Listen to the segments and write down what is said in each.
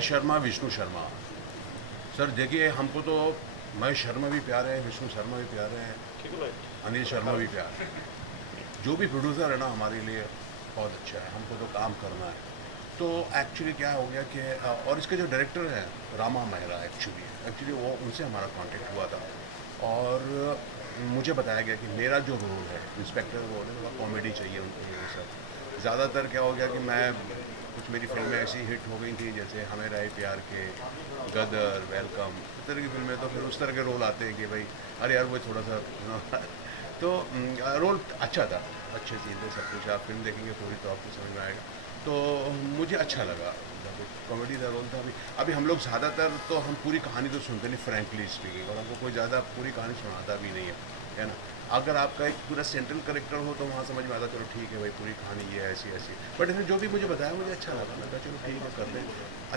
Mahesh Sharma, Vishnu Sharma. Sir देखिए, हमको तो महेश शर्मा भी प्यारे हैं, विष्णु शर्मा भी प्यारे हैं, अनिल शर्मा भी प्यारे हैं। जो भी प्रोड्यूसर है ना हमारे लिए बहुत अच्छा है, हमको तो काम करना है। तो एक्चुअली क्या हो गया कि और इसके जो डायरेक्टर हैं रामा मेहरा, एक्चुअली वो उनसे हमारा कांटेक्ट हुआ था और मुझे बताया गया कि मेरा जो रोल है इंस्पेक्टर रोल है, थोड़ा कॉमेडी चाहिए उनको। ये सब ज़्यादातर क्या हो गया कि मैं कुछ मेरी फिल्में ऐसी हिट हो गई थी जैसे हमें राय प्यार के, गदर, वेलकम, इस तरह की फिल्में। तो फिर उस तरह के रोल आते हैं कि भाई अरे यार वो थोड़ा सा तो रोल अच्छा था, अच्छे सीन थे, सब कुछ। आप फिल्म देखेंगे पूरी तो आपको समझ में आएगा। तो मुझे अच्छा लगा, कॉमेडी का रोल था। अभी हम लोग ज़्यादातर तो हम पूरी कहानी तो सुनते नहीं, फ्रैंकली स्पीकिंग, और हमको कोई ज़्यादा पूरी कहानी सुनाता भी नहीं है ना। अगर आपका एक पूरा सेंट्रल करेक्टर हो तो वहाँ समझ में आता चलो ठीक है भाई पूरी कहानी ये है, ऐसी ऐसी। बट इसने जो भी मुझे बताया मुझे अच्छा लगा, मैं कहा चलो ठीक है कर लें।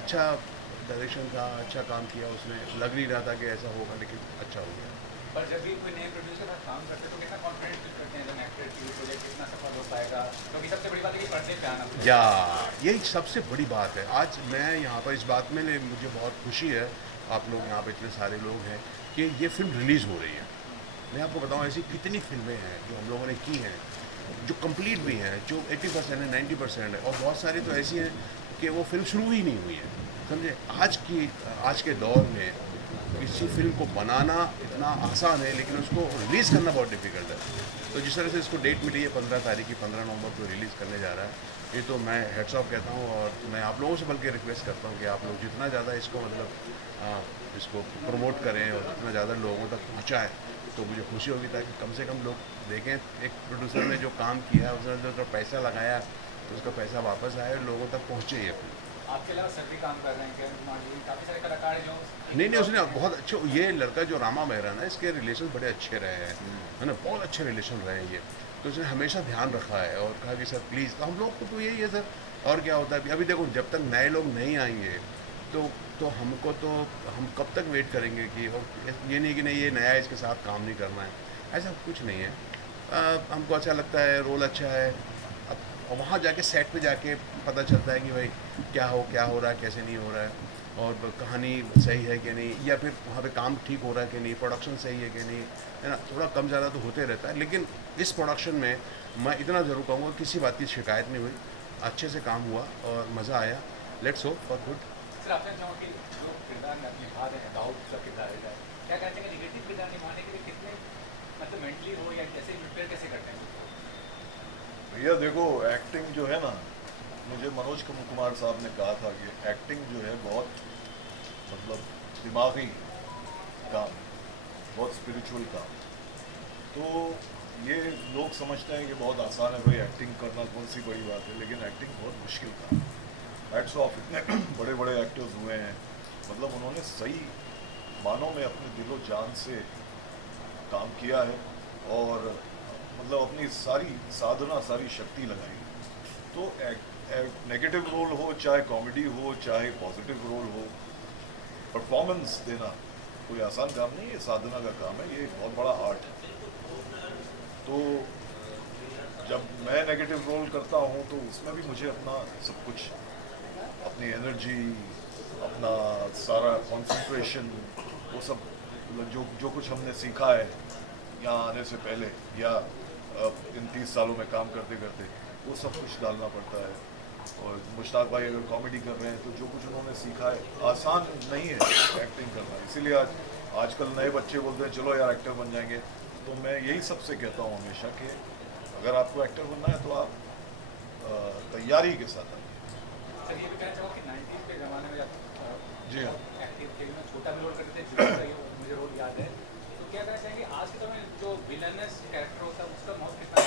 अच्छा डायरेक्शन था, अच्छा काम किया उसने, लग नहीं रहा था कि ऐसा होगा लेकिन अच्छा हो गया। पर जब भी कोई नए प्रोड्यूसर का काम करते हैं तो कितना कॉन्फिडेंस फील करते हैं जब एक्टर की प्रोजेक्ट कितना सफल हो पाएगा, क्योंकि सबसे बड़ी बात है कि पर्दे पे आना या यही सबसे बड़ी बात है। आज मैं यहाँ पर इस बात में मुझे बहुत खुशी है, आप लोग यहाँ पर इतने सारे लोग हैं, कि ये फिल्म रिलीज़ हो रही है। मैं आपको बताऊँ ऐसी कितनी फिल्में हैं जो हम लोगों ने की हैं, जो कंप्लीट भी हैं, जो 80% है, 90% है, और बहुत सारी तो ऐसी हैं कि वो फिल्म शुरू ही नहीं हुई है। समझे, आज के दौर में किसी फिल्म को बनाना इतना आसान है लेकिन उसको रिलीज़ करना बहुत डिफ़िकल्ट है। तो जिस तरह से इसको डेट मिली है 15 तारीख की, 15 नवंबर को रिलीज़ करने जा रहा है, ये तो मैं हेड्स ऑफ कहता हूँ। और मैं आप लोगों से बल्कि रिक्वेस्ट करता हूँ कि आप लोग जितना ज़्यादा इसको इसको प्रमोट करें और जितना ज़्यादा लोगों तक पहुँचाएँ तो मुझे खुशी होगी, ताकि कम से कम लोग देखें एक प्रोड्यूसर ने जो काम किया है, उसने जो पैसा लगाया तो उसका पैसा वापस आए, लोगों तक पहुँचे ये फिल्म। आपके अलावा सर भी काम कर रहे हैं, काफ़ी सारे कलाकार हैं जो नहीं, उसने बहुत अच्छे, ये लड़का जो रामा मेहरा ना, इसके रिलेशन बड़े अच्छे रहे हैं, है ना, बहुत अच्छे रिलेशन रहे हैं ये। तो उसने हमेशा ध्यान रखा है और कहा कि सर प्लीज़, हम लोग को तो यही है सर। और क्या होता है अभी देखो, जब तक नए लोग नहीं आएंगे तो हमको तो हम कब तक वेट करेंगे कि, और ये नहीं कि नहीं ये नया है इसके साथ काम नहीं करना है, ऐसा कुछ नहीं है। हमको अच्छा लगता है, रोल अच्छा है। अब वहाँ जाके सेट पे जाके पता चलता है कि भाई क्या हो रहा है, कैसे नहीं हो रहा है, और कहानी सही है कि नहीं, या फिर वहाँ पे काम ठीक हो रहा है कि नहीं, प्रोडक्शन सही है कि नहीं, है ना। थोड़ा कम ज़्यादा तो होते रहता है, लेकिन इस प्रोडक्शन में मैं इतना ज़रूर कहूँगा किसी बात की शिकायत नहीं हुई, अच्छे से काम हुआ और मज़ा आया। Let's hope for good. Sir आपने चाहूँ कि जो किरदार निभा रहे हैं, दाऊद का किरदार है, क्या कहते हैं कि निगेटिव किरदार निभाने के लिए कितने मतलब मेंटली हो या कैसे प्रिपेयर कैसे करते हैं? भैया देखो, एक्टिंग जो है ना, मुझे मनोज कुमार साहब ने कहा था कि एक्टिंग जो है बहुत मतलब दिमागी काम, बहुत स्पिरिचुअल काम। तो ये लोग समझते हैं कि बहुत आसान है भाई एक्टिंग करना, कौन सी बड़ी बात है, लेकिन एक्टिंग बहुत मुश्किल काम है। हैट्स ऑफ, इतने बड़े बड़े एक्टर्स हुए हैं, मतलब उन्होंने सही मानों में अपने दिलो जान से काम किया है और मतलब अपनी सारी साधना, सारी शक्ति लगाई। तो नेगेटिव रोल हो, चाहे कॉमेडी हो, चाहे पॉजिटिव रोल हो, परफॉर्मेंस देना कोई आसान काम नहीं है, साधना का काम है, ये बहुत बड़ा आर्ट है। तो जब मैं नेगेटिव रोल करता हूँ तो उसमें भी मुझे अपना सब कुछ, अपनी एनर्जी, अपना सारा कंसंट्रेशन, वो सब जो जो कुछ हमने सीखा है यहाँ आने से पहले या इन 30 सालों में काम करते करते, वो सब कुछ डालना पड़ता है। और मुश्ताक भाई अगर कॉमेडी कर रहे हैं तो जो कुछ उन्होंने सीखा है, आसान नहीं है एक्टिंग करना। इसीलिए आजकल नए बच्चे बोलते हैं चलो यार एक्टर बन जाएंगे। तो मैं यही सबसे कहता हूँ हमेशा कि अगर आपको एक्टर बनना है तो आप तैयारी के साथ आइए। सर ये भी कहना चाहूँगा कि 90s के ज़माने में जब जी हाँ, एक्टिव थे, में छोटा भी रोल करते थे, जुड़ा का ये मुझे रोल याद है। तो क्या कहना चाहेंगे आज के समय जो विलनस कैरेक्टर होता है उसका महत्व कितना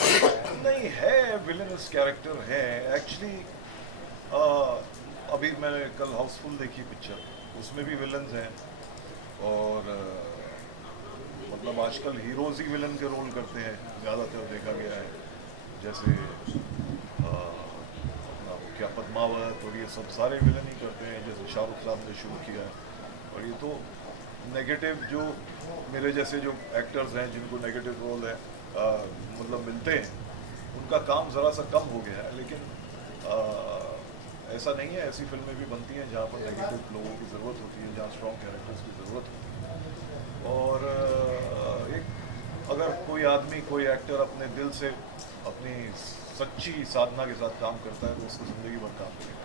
नहीं है, विलेनस कैरेक्टर है एक्चुअली। अभी मैंने कल हाउसफुल देखी पिक्चर, उसमें भी विलन्स हैं और मतलब आजकल हीरोज ही विलन के रोल करते हैं, ज़्यादातर देखा गया है। जैसे अपना वो क्या पद्मावत और ये सब सारे विलन ही करते हैं, जैसे शाहरुख साहब ने शुरू किया है। और ये तो नेगेटिव जो मेरे जैसे जो एक्टर्स हैं जिनको नेगेटिव रोल है मतलब मिलते हैं, उनका काम ज़रा सा कम हो गया है। लेकिन ऐसा नहीं है, ऐसी फिल्में भी बनती हैं जहाँ पर नेगेटिव लोगों की ज़रूरत होती है, जहाँ स्ट्रॉन्ग कैरेक्टर्स की ज़रूरत होती है। और एक अगर कोई आदमी, कोई एक्टर अपने दिल से, अपनी सच्ची साधना के साथ काम करता है तो उसको ज़िंदगी भर काम करेगा।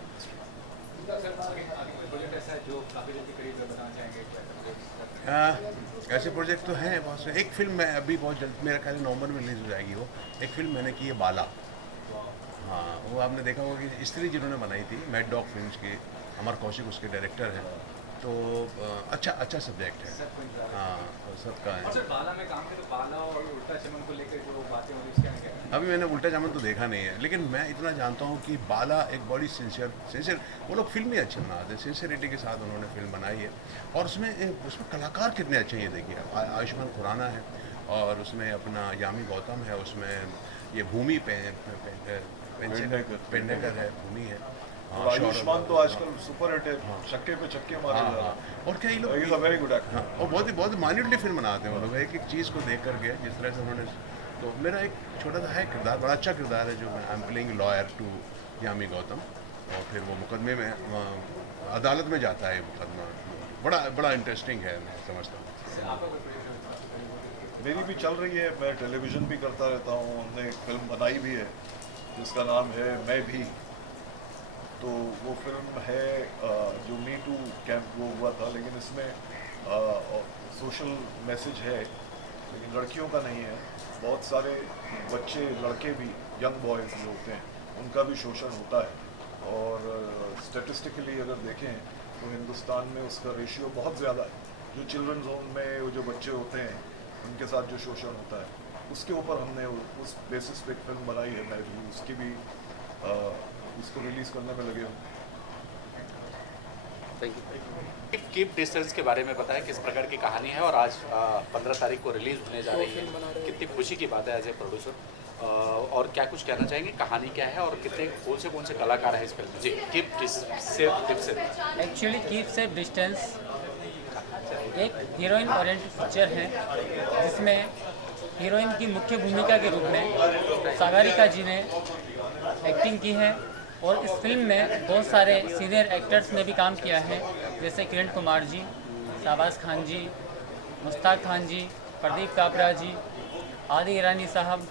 सर आगे प्रोजेक्ट ऐसा है जो काफ़ी जल्दी करीब बताना चाहेंगे क्या प्रोजेक्ट? ऐसे प्रोजेक्ट तो हैं बहुत से। एक फिल्म मैं अभी बहुत जल्द, मेरा ख्याल है नवंबर में रिलीज हो जाएगी वो। एक फिल्म मैंने की है बाला। हाँ, वो आपने देखा होगा कि स्त्री जिन्होंने बनाई थी, मैड डॉग फिल्म्स के, अमर कौशिक उसके डायरेक्टर हैं। तो अच्छा सब्जेक्ट है। हाँ, सबका है। और सर बाला में काम करें तो बाला और उल्टा चमन को लेकर जो बातें हो रही है उसके क्या? अभी मैंने उल्टा चमन तो देखा नहीं है, लेकिन मैं इतना जानता हूँ कि बाला एक बड़ी सिंसियर वो लोग फिल्म ही अच्छे बनाते हैं, सिंसियरिटी के साथ उन्होंने फिल्म बनाई है। और उसमें कलाकार कितने अच्छे हैं ये देखिए। आयुष्मान खुराना है और उसमें अपना यामी गौतम है, उसमें ये भूमि पेडनेकर है, भूमि है। और आयुष्मान तो आजकल सुपर हिट है, छक्के पे छक्के मारे जा रहे हैं। और क्या ये लोग, he is a very good actor. हाँ, और बहुत माइन्यूटली फिल्म बनाते हैं वो लोग, एक एक चीज़ को देख करके जिस तरह से उन्होंने। तो मेरा एक छोटा सा है किरदार, बड़ा अच्छा किरदार है, जो मैं I am playing lawyer to Yami Gautam. और फिर वो मुकदमे में अदालत में जाता है मुकदमा। बड़ा इंटरेस्टिंग है, मैं समझता हूँ। मेरी भी चल रही है, मैं टेलीविज़न भी करता रहता हूँ। हमने एक फिल्म बनाई भी है जिसका नाम है मैं भी। तो वो फिल्म है जो मी टू कैंप वो हुआ था, लेकिन इसमें सोशल मैसेज है, लेकिन लड़कियों का नहीं है। बहुत सारे बच्चे, लड़के भी, यंग बॉयज़ जो होते हैं, उनका भी शोषण होता है। और स्टेटिस्टिकली अगर देखें तो हिंदुस्तान में उसका रेशियो बहुत ज़्यादा है। जो चिल्ड्रन जोन में वो जो बच्चे होते हैं उनके साथ जो शोषण होता है, उसके ऊपर हमने उस बेसिस पे एक फिल्म बनाई है। मैं भी उसकी भी उसको रिलीज़ करने में लगे हूँ। कीप डिस्टेंस के बारे में बताएं, किस प्रकार की कहानी है और आज 15 तारीख को रिलीज होने जा रही है। कितनी खुशी की बात है एज ए प्रोड्यूसर, और क्या कुछ कहना चाहेंगे, कहानी क्या है और कितने कौन से कलाकार हैं इस फिल्म में? जी, keep safe distance. Actually keep safe distance एक हीरोइन ओरिएंटेड पिक्चर है, जिसमें हीरोइन की मुख्य भूमिका के रूप में सागरिका जी ने एक्टिंग की है। और इस फिल्म में बहुत सारे सीनियर एक्टर्स ने भी काम किया है, जैसे किरण कुमार जी, शाहबाज खान जी, मुश्ताक खान जी, प्रदीप काबरा जी, आदि ईरानी साहब,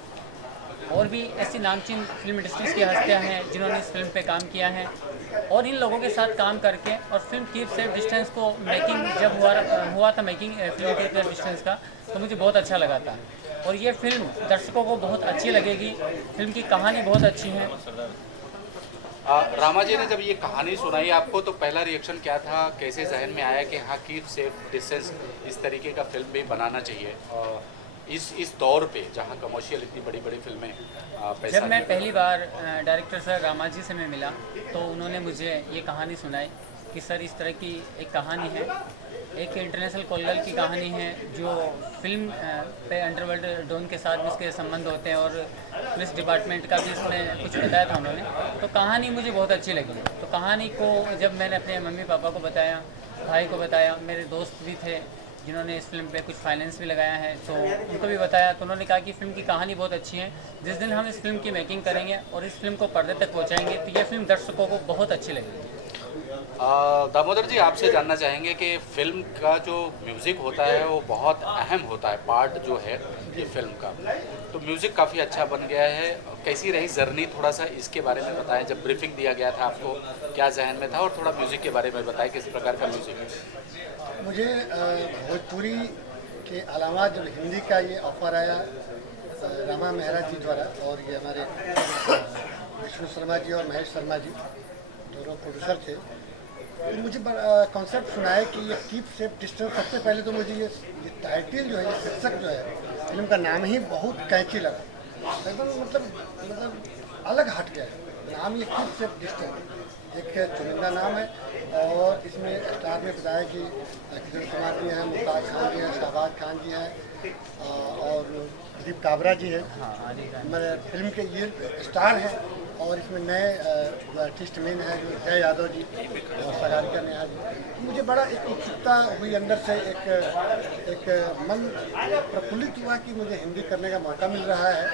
और भी ऐसी नामचीन फिल्म इंडस्ट्रीज़ की हस्तियां हैं जिन्होंने इस फिल्म पे काम किया है। और इन लोगों के साथ काम करके और फिल्म कीप सेफ डिस्टेंस को मेकिंग जब हुआ था making film keep safe distance का, तो मुझे बहुत अच्छा लगा था। और ये फिल्म दर्शकों को बहुत अच्छी लगेगी। फिल्म की कहानी बहुत अच्छी है। रामा जी ने जब ये कहानी सुनाई आपको तो पहला रिएक्शन क्या था, कैसे जहन में आया कि हाँ कीप सेफ डिस्टेंस इस तरीके का फिल्म भी बनाना चाहिए इस दौर पे जहाँ कमर्शियल इतनी बड़ी बड़ी फिल्में पैसा। जब मैं पहली बार डायरेक्टर सर रामा जी से मैं मिला तो उन्होंने मुझे ये कहानी सुनाई कि सर इस तरह की एक कहानी है, एक इंटरनेशनल कॉलर की कहानी है जो फिल्म पे अंडरवर्ल्ड डॉन के साथ भी इसके संबंध होते हैं, और पुलिस डिपार्टमेंट का भी इसमें कुछ बताया था उन्होंने। तो कहानी मुझे बहुत अच्छी लगी। तो कहानी को जब मैंने अपने मम्मी पापा को बताया, भाई को बताया, मेरे दोस्त भी थे जिन्होंने इस फिल्म पे कुछ फाइनेंस भी लगाया है, तो उनको भी बताया। तो उन्होंने कहा कि फ़िल्म की कहानी बहुत अच्छी है, जिस दिन हम इस फिल्म की मेकिंग करेंगे और इस फिल्म को पर्दे तक पहुँचाएंगे तो ये फिल्म दर्शकों को बहुत अच्छी लगेगी। दामोदर जी, आपसे जानना चाहेंगे कि फिल्म का जो म्यूज़िक होता है वो बहुत अहम होता है, पार्ट जो है ये फिल्म का। तो म्यूज़िक काफ़ी अच्छा बन गया है, कैसी रही जर्नी, थोड़ा सा इसके बारे में बताएं। जब ब्रीफिंग दिया गया था आपको क्या जहन में था, और थोड़ा म्यूज़िक के बारे में बताएं, किस प्रकार का म्यूज़िक है। मुझे भोजपुरी के अलावा जब हिंदी का ये ऑफर आया रामा मेहरा जी द्वारा, और ये हमारे विष्णु शर्मा जी और महेश शर्मा जी दोनों प्रोड्यूसर थे, तो मुझे कॉन्सेप्ट सुनाया कि ये कीप सेफ डिस्टेंस। सबसे पहले तो मुझे ये टाइटल जो है, ये शीर्षक जो है फिल्म का नाम ही बहुत कैची लगा, एकदम मतलब अलग हट गया है नाम। ये कीप सेफ डिस्टेंस एक चुनिंदा नाम है। और इसमें स्टार में बताया कि किरण कुमार जी हैं, मुश्ताक खान जी हैं, शाहबाज खान जी हैं, और प्रदीप काबरा जी हैं। मेरे फिल्म के ये स्टार हैं। और इसमें नए जो आर्टिस्ट मेन है जो जय यादव जी और सागरिका नेहा जी। तो मुझे बड़ा एक उत्सुकता हुई अंदर से, एक मन प्रफुल्लित हुआ कि मुझे हिंदी करने का मौका मिल रहा है,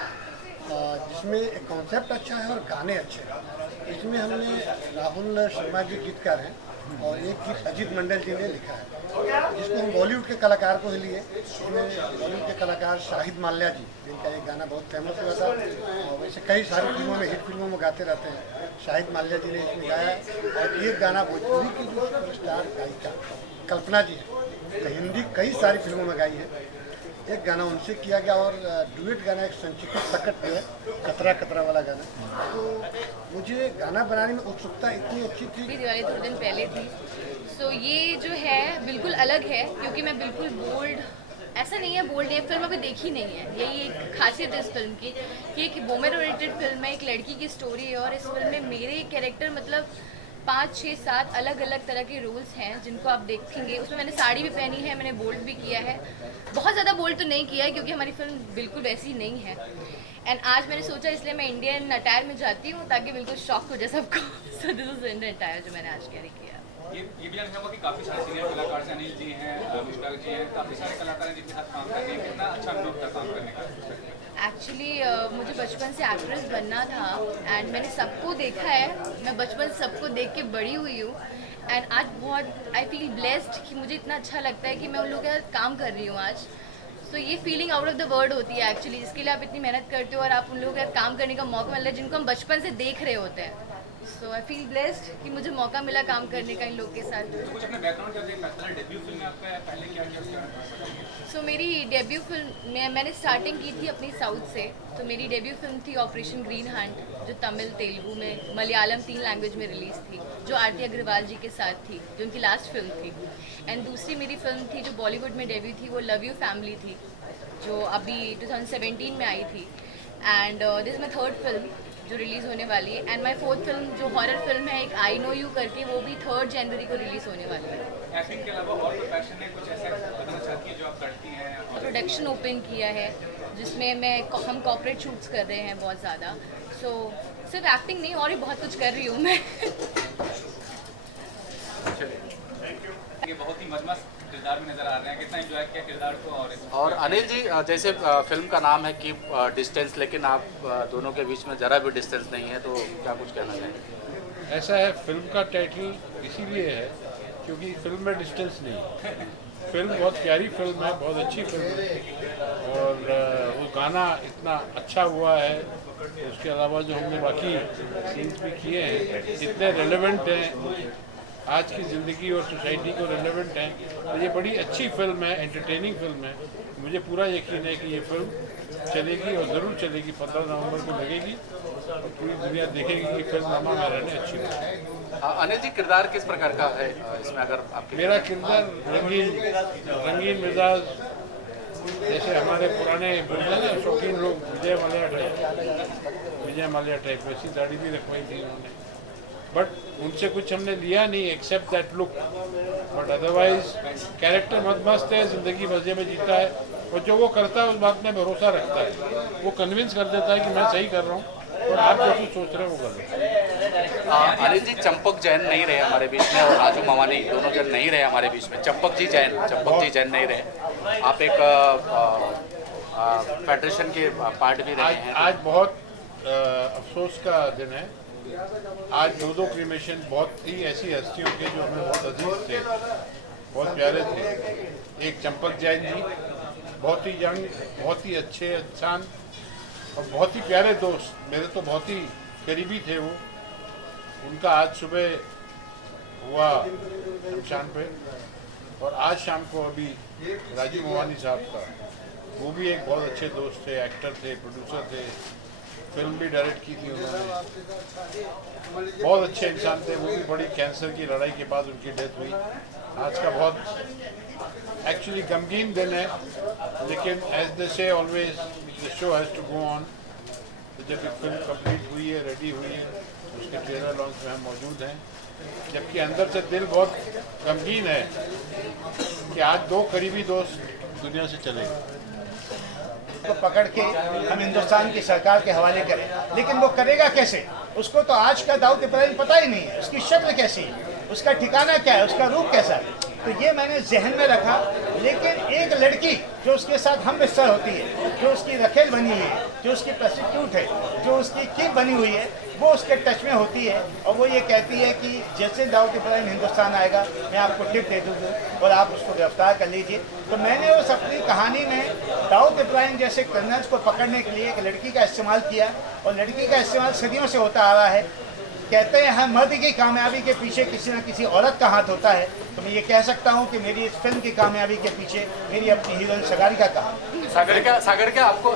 जिसमें एक कॉन्सेप्ट अच्छा है और गाने अच्छे हैं। इसमें हमने राहुल शर्मा जी गीतकार हैं और एक गीत अजीत मंडल जी ने लिखा है, जिसको हम बॉलीवुड के कलाकार को ही लिए। इसमें बॉलीवुड के कलाकार शाहिद माल्या जी, जिनका एक गाना बहुत फेमस हुआ था और वैसे कई सारी फिल्मों में, हिट फिल्मों में गाते रहते हैं, शाहिद माल्या जी ने इसमें गाया। और एक गाना भोजपुरी की जो सुपरस्टार गायिका कल्पना जी है, तो हिंदी कई सारी फिल्मों में गाई है, एक गाना उनसे किया गया। और डुएट गाना एक संचित सकट जो है, कतरा कतरा वाला गाना। तो मुझे गाना बनाने में उत्सुकता इतनी अच्छी थी। दिवाली 2 दिन पहले थी, सो ये जो है बिल्कुल अलग है, क्योंकि मैं बिल्कुल बोल्ड, ऐसा नहीं है बोल्ड, ये फिल्म अभी देखी नहीं है। यही एक खासियत है इस फिल्म की कि एक वुमेन ओरिएंटेड फिल्म है, एक लड़की की स्टोरी है। और इस फिल्म में मेरे कैरेक्टर मतलब 5, 6, 7 अलग अलग तरह के रोल्स हैं जिनको आप देखेंगे। उसमें मैंने साड़ी भी पहनी है, मैंने बोल्ड भी किया है, बहुत ज़्यादा बोल्ड तो नहीं किया है क्योंकि हमारी फिल्म बिल्कुल वैसी नहीं है। एंड आज मैंने सोचा इसलिए मैं इंडियन अटायर में जाती हूँ ताकि बिल्कुल शॉक हो जाए सबको। So this is Indian attire जो मैंने आज कैरी किया। ये भी जानना होगा कि काफ़ी सारे सीनियर कलाकार से अनिल जी हैं, मुश्ताक जी हैं, काफ़ी सारे कलाकार हैं जिनके साथ काम करने हैं, कितना अच्छा अनुभव था काम करने का? एक्चुअली मुझे बचपन से एक्ट्रेस बनना था एंड मैंने सबको देखा है, मैं बचपन से सबको देख के बड़ी हुई हूँ। एंड आज बहुत आई फील ब्लेस्ड कि मुझे इतना अच्छा लगता है कि मैं उन लोगों के साथ काम कर रही हूँ आज। सो ये feeling out of the world होती है एक्चुअली, जिसके लिए आप इतनी मेहनत करते हो और आप उन लोगों के साथ काम करने का मौका मिल रहा है जिनको हम बचपन से देख रहे होते हैं। सो आई फील ब्लेस्ड कि मुझे मौका मिला काम करने का इन लोग के साथ। तो कुछ अपने बैकग्राउंड क्या देखिए, डेब्यू फिल्म में आपका पहले क्या किया? सो मेरी डेब्यू फिल्म मैंने स्टार्टिंग की थी अपनी साउथ से। तो मेरी डेब्यू फिल्म थी ऑपरेशन ग्रीन हंट, जो तमिल, तेलुगु में, मलयालम 3 लैंग्वेज में रिलीज़ थी, जो आरती अग्रवाल जी के साथ थी, जो उनकी लास्ट फिल्म थी। एंड दूसरी मेरी फिल्म थी जो बॉलीवुड में डेब्यू थी, वो लव यू फैमिली थी, जो अभी 2017 में आई थी। And this is my 3rd film जो रिलीज़ होने वाली है। एंड माई 4th फिल्म जो हॉरर फिल्म है, एक आई नो यू करके, वो भी 3 जनवरी को रिलीज़ होने वाली है। एक्टिंग के अलावा और कोई पैशन है, कुछ ऐसा बताना चाहती है जो आप करती हैं? प्रोडक्शन ओपन किया है जिसमें हम कॉर्पोरेट शूट्स कर रहे हैं बहुत ज़्यादा। सो सिर्फ एक्टिंग नहीं, और भी बहुत कुछ कर रही हूँ मैं। ये बहुत ही मजमस्त किरदार में नजर आ रहे हैं, कितना एंजॉय किया किरदार को? और अनिल जी, जैसे फिल्म का नाम है कि डिस्टेंस, लेकिन आप दोनों के बीच में ज़रा भी डिस्टेंस नहीं है, तो क्या कुछ कहना चाहेंगे? ऐसा है, फिल्म का टाइटल इसीलिए है क्योंकि फिल्म में डिस्टेंस नहीं है। फिल्म बहुत प्यारी फिल्म है, बहुत अच्छी फिल्म है, और वो गाना इतना अच्छा हुआ है। उसके अलावा जो हमने बाकी सीन्स भी किए हैं इतने रेलेवेंट हैं, आज की ज़िंदगी और सोसाइटी को रेलेवेंट हैं। तो ये बड़ी अच्छी फिल्म है, एंटरटेनिंग फिल्म है। मुझे पूरा यकीन है कि ये फिल्म चलेगी और ज़रूर चलेगी, 15 नवंबर को लगेगी और पूरी दुनिया देखेगी कि फिल्म रामा मेहरा ने अच्छी है। अनिल जी, किरदार किस प्रकार का है इसमें? अगर आपके मेरा किरदार रंगीन मिजाज, जैसे हमारे पुराने बोलते हैं ना शौकीन लोग, विजय माल्या टाइप वैसी दाढ़ी भी रखवाई थी उन्होंने। बट उनसे कुछ हमने लिया नहीं except that look. But otherwise character मस्त है, ज़िंदगी मज़े में जीता है, और जो वो करता है उस बात में भरोसा रखता है। वो कन्विंस कर देता है कि मैं सही कर रहा हूँ और आप जो कुछ सोच रहे हो वो गलत। अनिल जी, चंपक जैन नहीं रहे हमारे बीच में और राजू मवानी दोनों जन नहीं रहे हमारे बीच में। चंपक जी जैन नहीं रहे। आप एक फेडरेशन के पार्ट भी रहे हैं। आज बहुत अफसोस का दिन है। आज 2 क्रीमेशन बहुत ही ऐसी हस्तियों के जो हमें बहुत अजीज थे, बहुत प्यारे थे। एक चंपक जैन जी, बहुत ही यंग, बहुत ही अच्छे इंसान और बहुत ही प्यारे दोस्त, मेरे तो बहुत ही करीबी थे वो। उनका आज सुबह हुआ शमशान पे, और आज शाम को अभी राजू मवानी साहब का, वो भी एक बहुत अच्छे दोस्त थे, एक्टर थे, प्रोड्यूसर थे, फिल्म भी डायरेक्ट की थी उन्होंने। बहुत अच्छे इंसान थे। वो भी बड़ी कैंसर की लड़ाई के बाद उनकी डेथ हुई। आज का बहुत एक्चुअली गमगीन दिन है, लेकिन as they say always the show has to go on. तो जब एक फिल्म कंप्लीट हुई है, रेडी हुई है, उसके ट्रेलर लॉन्च में हम मौजूद हैं, जबकि अंदर से दिल बहुत गमगीन है कि आज 2 करीबी दोस्त दुनिया से चले गए। को पकड़ के हम हिंदुस्तान की सरकार के हवाले करें, लेकिन वो करेगा कैसे? उसको तो आज का दाऊद इब्राहिम पता ही नहीं है, उसकी शक्ल कैसी है, उसका ठिकाना क्या है, उसका रूप कैसा है। तो ये मैंने जहन में रखा। लेकिन एक लड़की जो उसके साथ हम बिस्तर होती है, जो उसकी रखेल बनी हुई है, जो उसकी प्रोस्टिट्यूट है, जो उसकी कीप बनी हुई है, वो उसके टच में होती है और वो ये कहती है कि जैसे दाऊद इब्राहिम हिंदुस्तान आएगा मैं आपको टिप दे दूँगी और आप उसको गिरफ्तार कर लीजिए। तो मैंने उस अपनी कहानी में दाऊद इब्राहिम जैसे क्रिमिनल्स को पकड़ने के लिए एक लड़की का इस्तेमाल किया और लड़की का इस्तेमाल सदियों से होता आ रहा है। कहते हैं हर मर्द की कामयाबी के पीछे किसी न किसी औरत का हाथ होता है, तो मैं ये कह सकता हूँ कि मेरी इस फिल्म की कामयाबी के पीछे मेरी अपनी हीरोइन सागरिका का हाथ। सागरिका आपको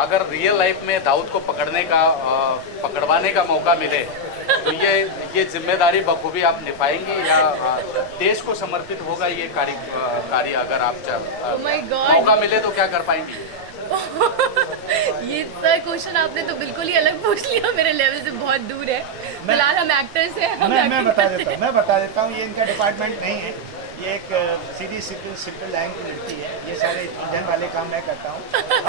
अगर रियल लाइफ में दाऊद को पकड़वाने का मौका मिले तो ये जिम्मेदारी बखूबी आप निभाएंगी या देश को समर्पित होगा ये कार्य अगर आप मौका मिले तो क्या कर पाएंगी? ये सर क्वेश्चन आपने तो बिल्कुल ही अलग पूछ लिया, मेरे लेवल से बहुत दूर है। फिलहाल हम एक्टर्स हैं। मैं बता देता हूँ ये इनका डिपार्टमेंट नहीं है, ये एक सीधी सिंपल लाइन की लड़की है। ये सारे इंजन वाले काम मैं करता हूँ।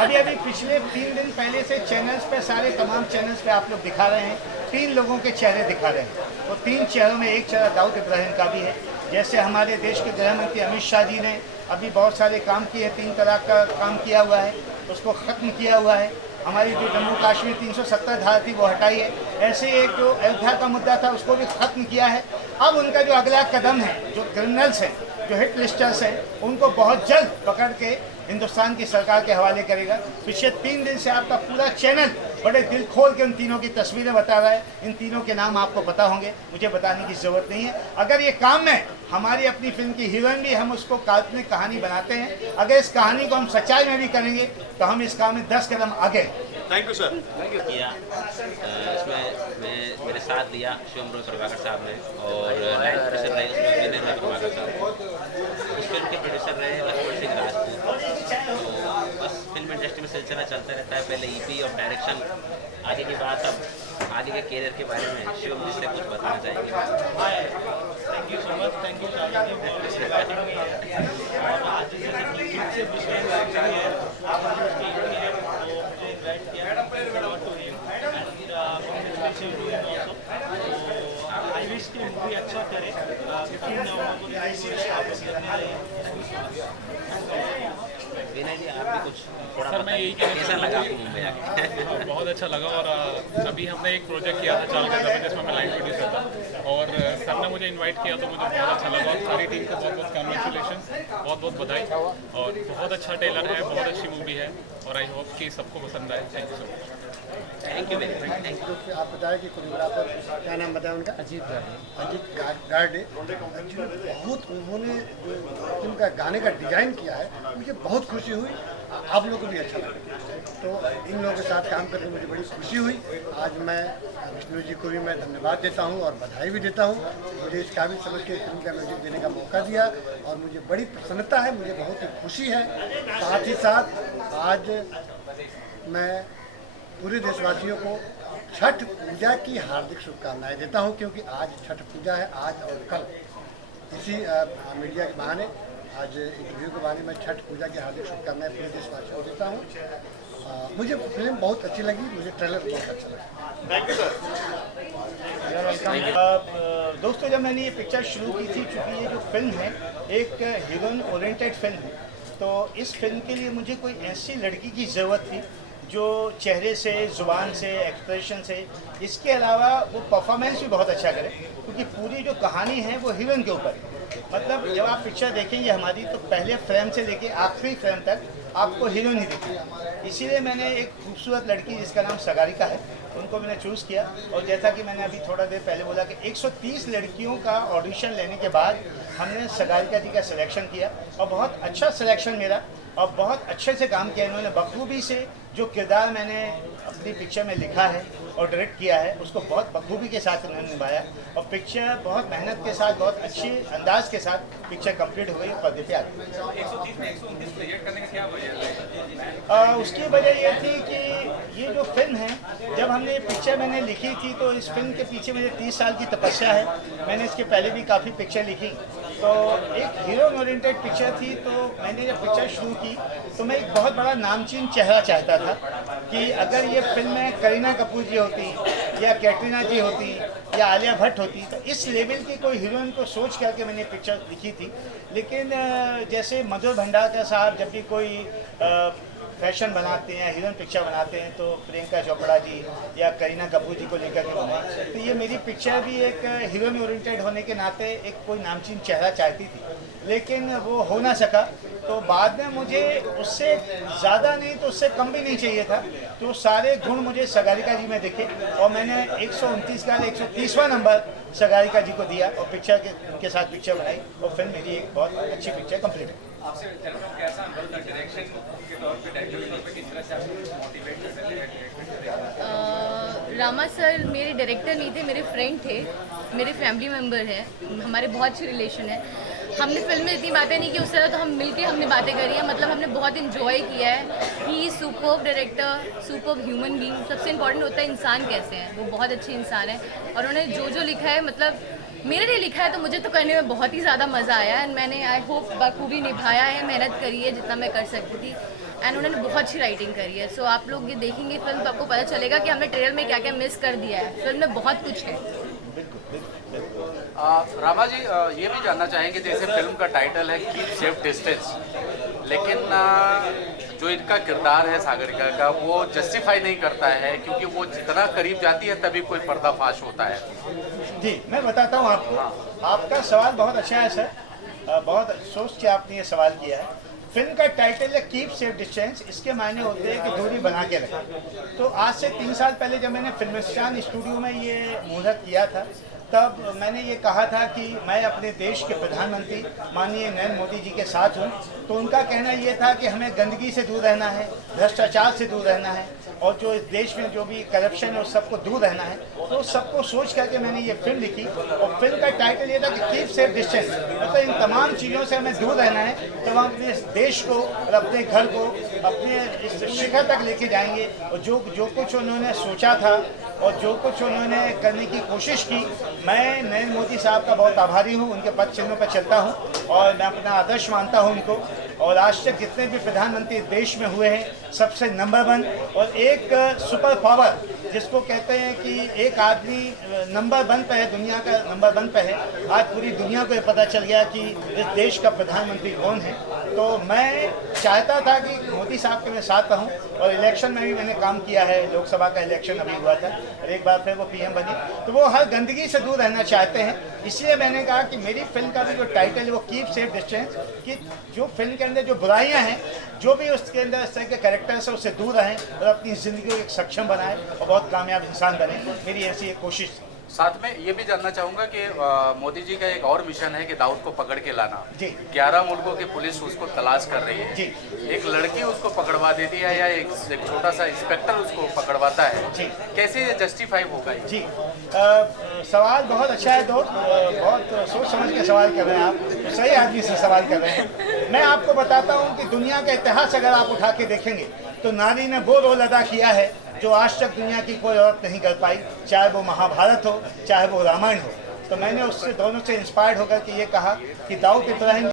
अभी पिछले 3 दिन पहले से चैनल्स पे सारे तमाम चैनल्स पे आप लोग दिखा रहे हैं, 3 लोगों के चेहरे दिखा रहे हैं। तो 3 चेहरों में एक चेहरा दाऊद इब्राहिम का भी है। जैसे हमारे देश के गृह मंत्री अमित शाह जी ने अभी बहुत सारे काम किए, 3 तलाक का काम किया हुआ है, उसको ख़त्म किया हुआ है। हमारी जो जम्मू कश्मीर 370 धारा थी वो हटाई है। ऐसे एक जो अयोध्या का मुद्दा था उसको भी ख़त्म किया है। अब उनका जो अगला कदम है, जो क्रिमिनल्स हैं, जो हिट लिस्टर्स हैं, उनको बहुत जल्द पकड़ के हिंदुस्तान की सरकार के हवाले करेगा। पिछले 3 दिन से आपका पूरा चैनल बड़े दिल खोल के उन तीनों की तस्वीरें बता रहा है। इन तीनों के नाम आपको पता होंगे, मुझे बताने की ज़रूरत नहीं है। अगर ये काम में हमारी अपनी फिल्म की हीरोइन भी हम उसको काल्पनिक कहानी बनाते हैं, अगर इस कहानी को हम सच्चाई में भी करेंगे तो हम इस काम में 10 कदम आगे। Thank you sir. किया इसमें मेरे साथ दिया शिवम रोय प्रभाकर साहब ने और लाइन प्रोड्यूसर रहे उसमें विनय रोय प्रभाकर साहब। इस फिल्म के प्रोड्यूसर रहे लक्ष्मण सिंह राजपूत। तो बस फिल्म इंडस्ट्री में सिलसिला चलता रहता है, पहले ईपी और डायरेक्शन, आगे की बात अब आगे के कैरियर के बारे में शिवम जी से कुछ बताना चाहेंगे। Thank you so much. Thank you शादी जी आई विश की मूवी अच्छा करे। 15 नवंबर को विनय जी आप भी कुछ थोड़ा सर मैं यही कहना कैसा लगा आपको मुंबई आके? बहुत अच्छा लगा। और अभी हमने एक प्रोजेक्ट किया था चाल का दबे जिसमें मैं लाइन प्रोड्यूसर था और सर ने मुझे इनवाइट किया तो मुझे बहुत अच्छा लगा। और सारी टीम को बहुत बहुत कॉन्ग्रेचुलेशन, बहुत बहुत बधाई। और बहुत अच्छा ट्रेलर है, बहुत अच्छी मूवी है और आई होप कि सबको पसंद आए। Thank you so much. Thank you very much. आप बताया कि कोरियोग्राफर क्या नाम बताया उनका? अजीत गार्डे। बहुत उन्होंने जो फिल्म का गाने का डिज़ाइन किया है मुझे बहुत खुशी हुई, आप लोगों को भी अच्छा लगा। तो इन लोगों के साथ काम करके मुझे बड़ी खुशी हुई। आज मैं विष्णु जी को भी मैं धन्यवाद देता हूँ और बधाई भी देता हूँ। मुझे इस काबिल समझ के फिल्म का म्यूजिक देने का मौका दिया और मुझे बड़ी प्रसन्नता है, मुझे बहुत ही खुशी है। साथ ही साथ आज मैं पूरे देशवासियों को छठ पूजा की हार्दिक शुभकामनाएं देता हूं, क्योंकि आज छठ पूजा है, आज और कल। इसी मीडिया के बहाने, आज इंटरव्यू के बहाने मैं छठ पूजा की हार्दिक शुभकामनाएं पूरे देशवासियों को देता हूं। मुझे फिल्म बहुत अच्छी लगी, मुझे ट्रेलर बहुत अच्छा लगा। Thank you sir. दोस्तों जब मैंने ये पिक्चर शुरू की थी, चूँकि ये जो फिल्म है एक हीरोइन ओरिएंटेड फिल्म है, तो इस फिल्म के लिए मुझे कोई ऐसी लड़की की ज़रूरत थी जो चेहरे से, ज़ुबान से, एक्सप्रेशन से, इसके अलावा वो परफॉर्मेंस भी बहुत अच्छा करे, क्योंकि पूरी जो कहानी है वो हीरोइन के ऊपर है। मतलब जब आप पिक्चर देखेंगे हमारी तो पहले फ्रेम से लेके आखिरी फ्रेम तक आपको हीरोइन ही दिखेगी। इसीलिए मैंने एक खूबसूरत लड़की जिसका नाम सागरिका है उनको मैंने चूज़ किया। और जैसा कि मैंने अभी थोड़ा देर पहले बोला कि 130 लड़कियों का ऑडिशन लेने के बाद हमने सागरिका जी का सिलेक्शन किया और बहुत अच्छा सिलेक्शन मेरा, और बहुत अच्छे से काम किया इन्होंने। बखूबी से जो किरदार मैंने अपनी पिक्चर में लिखा है और डायरेक्ट किया है उसको बहुत बखूबी के साथ उन्होंने निभाया और पिक्चर बहुत मेहनत के साथ, बहुत अच्छे अंदाज के साथ पिक्चर कंप्लीट हो गई पर्दे पे आ गई। 130 में 129 रिजेक्ट करने की क्या वजह? उसकी वजह ये थी कि ये जो फिल्म है, जब हमने पिक्चर मैंने लिखी थी तो इस फिल्म के पीछे मुझे 30 साल की तपस्या है। मैंने इसके पहले भी काफ़ी पिक्चर लिखी, तो एक हीरो ओरिएंटेड पिक्चर थी। तो मैंने जब पिक्चर शुरू की तो मैं एक बहुत बड़ा नामचीन चेहरा चाहता था कि अगर ये फिल्म में करीना कपूर जी होती या कैटरीना जी होती या आलिया भट्ट होती, तो इस लेवल की कोई हीरोइन को सोच करके मैंने पिक्चर लिखी थी। लेकिन जैसे मधुर भंडारकर साहब जब भी कोई फैशन बनाते हैं, हीरोइन पिक्चर बनाते हैं, तो प्रियंका चोपड़ा जी या करीना कपूर जी को लेकर के बनाए, तो ये मेरी पिक्चर भी एक हीरोइन ओरिएंटेड होने के नाते एक कोई नामचीन चेहरा चाहती थी, लेकिन वो हो ना सका। तो बाद में मुझे उससे ज़्यादा नहीं तो उससे कम भी नहीं चाहिए था, तो सारे गुण मुझे सगारिका जी में दिखे और मैंने 129 का 130वां नंबर सगारिका जी को दिया और पिक्चर के साथ पिक्चर बनाई और फिल्म मेरी एक बहुत अच्छी पिक्चर कंप्लीट है। आपसे जानना हूं कैसा अनुभव था डायरेक्शन के तौर पे, डायरेक्टर के तौर पे किस तरह से आपको मोटिवेट करते हैं? रामा सर मेरे डायरेक्टर नहीं थे, मेरे फ्रेंड थे, मेरे फैमिली मेम्बर हैं, हमारे बहुत अच्छे रिलेशन है। हमने फिल्म में इतनी बातें नहीं की उस तरह, तो हम मिलके हमने बातें करी है, मतलब हमने बहुत इन्जॉय किया है। He superb director, superb human being. सबसे इम्पोर्टेंट होता है इंसान कैसे हैं, वो बहुत अच्छे इंसान हैं और उन्होंने जो लिखा है, मतलब मेरे लिए लिखा है, तो मुझे तो करने में बहुत ही ज़्यादा मज़ा आया एंड मैंने आई होप बखूबी निभाया है, मेहनत करी है जितना मैं कर सकती थी एंड उन्होंने बहुत अच्छी राइटिंग करी है। सो आप लोग ये देखेंगे फिल्म तो आपको पता चलेगा कि हमने ट्रेलर में क्या क्या मिस कर दिया है। फिल्म में बहुत कुछ है। रामा जी ये भी जानना चाहेंगे, जैसे फिल्म का टाइटल है कीप सेफ डिस्टेंस, लेकिन जो इनका किरदार है सागरिका का वो जस्टिफाई नहीं करता है, क्योंकि वो जितना करीब जाती है तभी कोई पर्दाफाश होता है। जी मैं बताता हूँ आपको, आपका सवाल बहुत अच्छा है सर, बहुत सोच के आपने ये सवाल किया है। फिल्म का टाइटल है कीप सेफ डिस्टेंस, इसके मायने होते हैं कि दूरी बना के रखें। तो आज से 3 साल पहले जब मैंने फिल्मिस्तान स्टूडियो में ये मुहूर्त किया था, तब मैंने ये कहा था कि मैं अपने देश के प्रधानमंत्री माननीय नरेंद्र मोदी जी के साथ हूँ। तो उनका कहना ये था कि हमें गंदगी से दूर रहना है, भ्रष्टाचार से दूर रहना है और जो इस देश में जो भी करप्शन है उस सबको दूर रहना है। तो सबको सोच करके मैंने ये फिल्म लिखी और फिल्म का टाइटल ये था कि कीप सेफ डिस्टेंस, मतलब इन तमाम चीज़ों से हमें दूर रहना है, तो हम अपने देश को और अपने घर को अपने इस शिखर तक लेके जाएंगे। और जो कुछ उन्होंने सोचा था और जो कुछ उन्होंने करने की कोशिश की, मैं नरेंद्र मोदी साहब का बहुत आभारी हूँ, उनके पद चिन्हों पर चलता हूँ और मैं अपना आदर्श मानता हूँ उनको। और आज तक जितने भी प्रधानमंत्री देश में हुए हैं सबसे नंबर 1 और एक सुपर पावर जिसको कहते हैं कि एक आदमी नंबर 1 पे है, दुनिया का नंबर 1 पे है। आज पूरी दुनिया को ये पता चल गया कि इस देश का प्रधानमंत्री कौन है। तो मैं चाहता था कि मोदी साहब के मैं साथ रहूं और इलेक्शन में भी मैंने काम किया है, लोकसभा का इलेक्शन अभी हुआ था और एक बार फिर वो पीएम बने, तो वो हर गंदगी से दूर रहना चाहते हैं। इसलिए मैंने कहा कि मेरी फिल्म का भी जो टाइटल है वो कीप सेफ डिस्टेंस, कि जो फिल्म के अंदर जो बुराइयां हैं, जो भी उसके अंदर इस तरह के कैरेक्टर्स है उससे दूर रहें और अपनी ज़िंदगी को एक सक्षम बनाएं और बहुत कामयाब इंसान बने। मेरी ऐसी एक कोशिश। साथ में ये भी जानना चाहूँगा कि मोदी जी का एक और मिशन है कि दाऊद को पकड़ के लाना। जी 11 मुल्कों की पुलिस उसको तलाश कर रही है। जी एक लड़की उसको पकड़वा देती है या एक छोटा सा इंस्पेक्टर उसको पकड़वाता है। जी कैसे ये जस्टिफाई होगा? जी सवाल बहुत अच्छा है दोस्त, बहुत सोच समझ के सवाल कर रहे हैं आप, तो सही आदमी से सवाल कर रहे हैं। मैं आपको बताता हूँ कि दुनिया का इतिहास अगर आप उठा के देखेंगे तो नारी ने वो रोल अदा किया है जो आज तक दुनिया की कोई औरत नहीं कर पाई, चाहे वो महाभारत हो चाहे वो रामायण हो। तो मैंने उससे दोनों से इंस्पायर्ड होकर के ये कहा कि दाऊद इब्राहिम